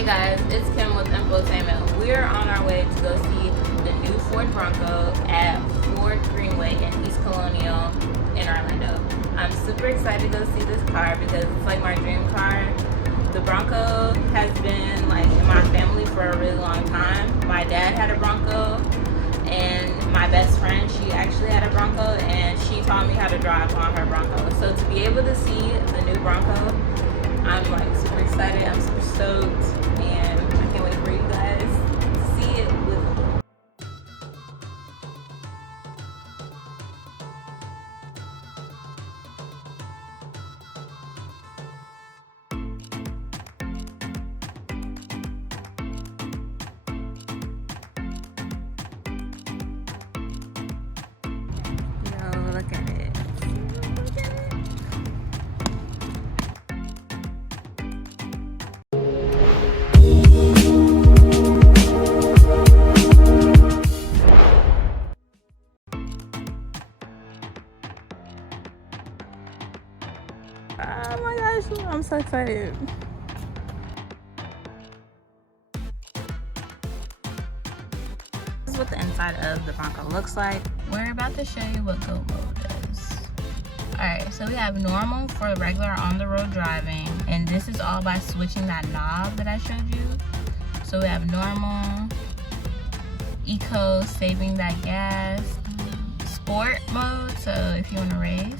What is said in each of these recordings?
Hey guys, it's Kym with Infotainment. We're on our way to go see the new Ford Bronco at Ford Greenway in East Colonial in Orlando. I'm super excited to go see this car because it's like my dream car. The Bronco has been like in my family for a really long time. My dad had a Bronco and my best friend, she actually had a Bronco and she taught me how to drive on her Bronco. So to be able to see the new Bronco, I'm like super excited. I'm super stoked and I can't wait for you guys to see it with me. Yo, look at it. Oh my gosh, I'm so excited. This is what the inside of the Bronco looks like. We're about to show you what go mode is. Alright, so we have normal for regular on the road driving, and this is all by switching that knob that I showed you. So we have normal, eco, saving that gas, sport mode, so if you want to race.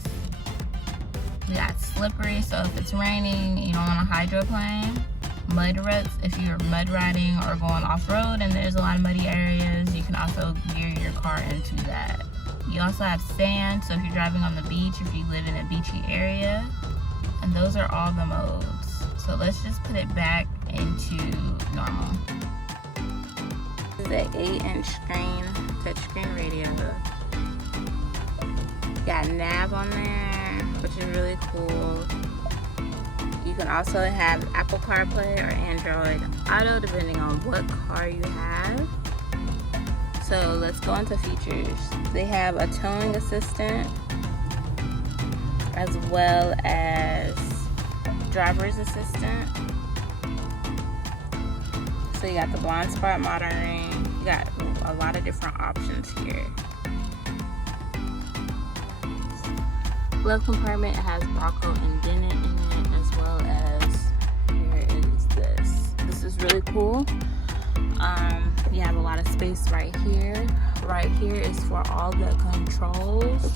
We got slippery, so if it's raining, you don't want to hydroplane. Mud ruts, if you're mud riding or going off-road and there's a lot of muddy areas, you can also gear your car into that. You also have sand, so if you're driving on the beach, if you live in a beachy area. And those are all the modes. So let's just put it back into normal. This is an 8-inch screen, touchscreen radio. Got nav on there, which is really cool. You can also have Apple CarPlay or Android Auto depending on what car you have. So let's go into features. They have a towing assistant as well as driver's assistant. So you got the blind spot monitoring. You got a lot of different options here. Glove compartment has Bronco indented in it, as well as here is this. This is really cool. You have a lot of space right here. Right here is for all the controls.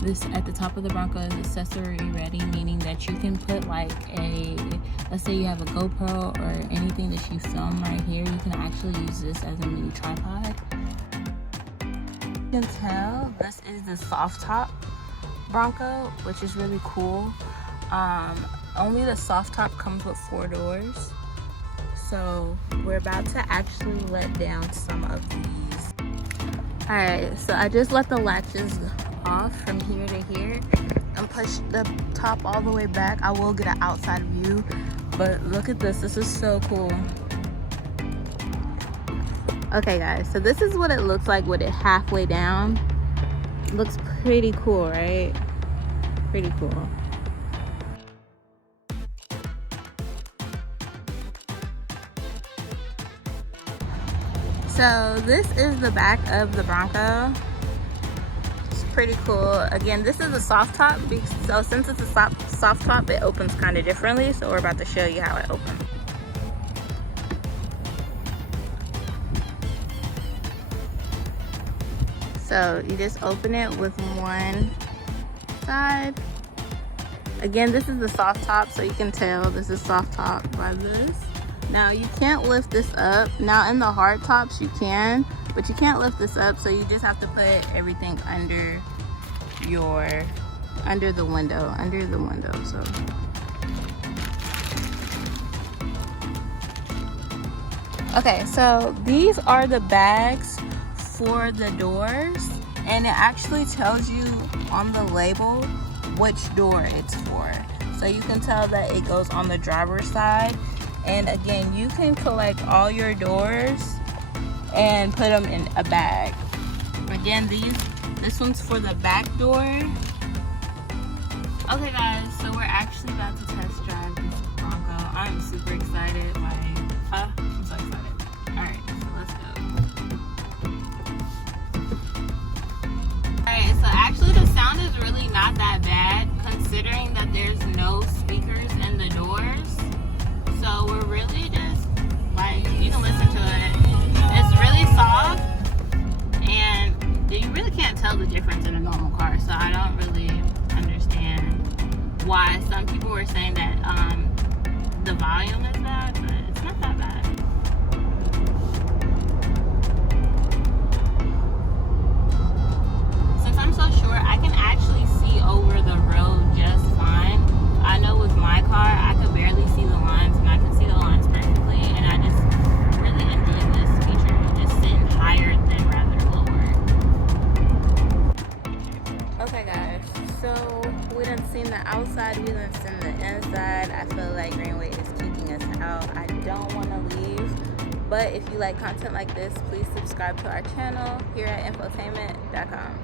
This at the top of the Bronco is accessory ready, meaning that you can put like let's say you have a GoPro or anything that you film right here, you can actually use this as a mini tripod. You can tell this is the soft top Bronco, which is really cool. Only the soft top comes with 4 doors. So we're about to actually let down some of these. Alright, so I just let the latches off from here to here and push the top all the way back. I will get an outside view, but look at this. This is so cool. Okay guys, so this is what it looks like with it halfway down. Looks pretty cool, right? Pretty cool. So this is the back of the Bronco. It's pretty cool. Again, this is a soft top, so since it's a soft top, it opens kind of differently. So we're about to show you how it opens. So you just open it with one side. Again, this is the soft top, so you can tell this is soft top by this. Now you can't lift this up. Now in the hard tops you can, but you can't lift this up, so you just have to put everything under the window, so. Okay, so these are the bags for the doors, and it actually tells you on the label which door it's for. So you can tell that it goes on the driver's side. And again, you can collect all your doors and put them in a bag. Again, this one's for the back door. Okay guys, so we're actually about to test drive this super excited. Like, I'm so excited. Alright, so let's go. Alright, so actually the sound is really not that bad considering that there's no speakers in the doors. So we're really just, like, you can listen to it. It's really soft and you really can't tell the difference in a normal car. So I don't really understand why some people were saying that the volume is bad, but it's not that bad. Since I'm so short, I can actually see over the road just fine. I know with my car, I could barely see the lines, and I can see the lines perfectly, and I just really enjoy this feature. Just sitting higher than rather lower. Okay guys, so we done seen the outside, we done seen the inside. I feel like Greenway is kicking us out. I don't want to leave, but if you like content like this, please subscribe to our channel here at Infotainment.com.